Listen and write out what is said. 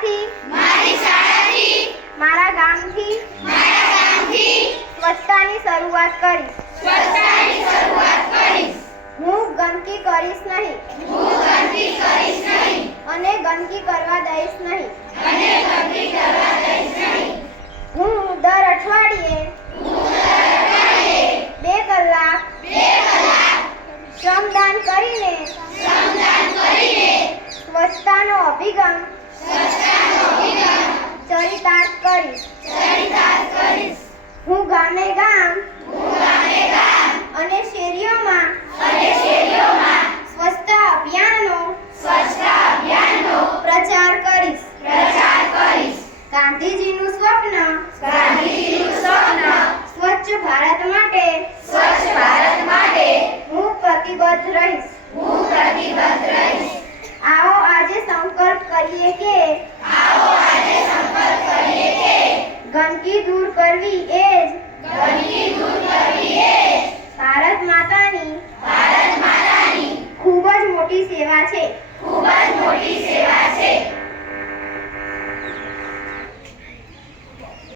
શાળાથી? મારી શાળાથી. મારા ગામથી? મારા ગામથી. સ્વચ્છતાની શરૂઆત કરીશ. સ્વચ્છતાની શરૂઆત કરીશ. હું ગંદકી કરીશ નહીં. હું ગંદકી કરીશ નહીં. અને ગંદકી કરવા દઈશ નહીં. અને ગંદકી કરવા દઈશ નહીં. હું દર અઠવાડિયે હું દર અઠવાડિયે બે કલાક બે કલાક શ્રમદાન કરીને શ્રમદાન કરીને સ્વચ્છતાનો અભિગમ ચરિતાર્થ કરીશ. હું ગામે ગામ અને શેરીઓમાં સ્વચ્છતા અભિયાનનો પ્રચાર કરીશ. પ્રચાર કરીશ ગાંધીજીનું સ્વપ્ન સ્વપ્ન સ્વચ્છ ભારત માટે સ્વચ્છ ભારત માટે હું પ્રતિબદ્ધ રહીશ. ગંદકી દૂર કરવી એ જ. ભારત માતાની ખૂબ જ મોટી સેવા છે.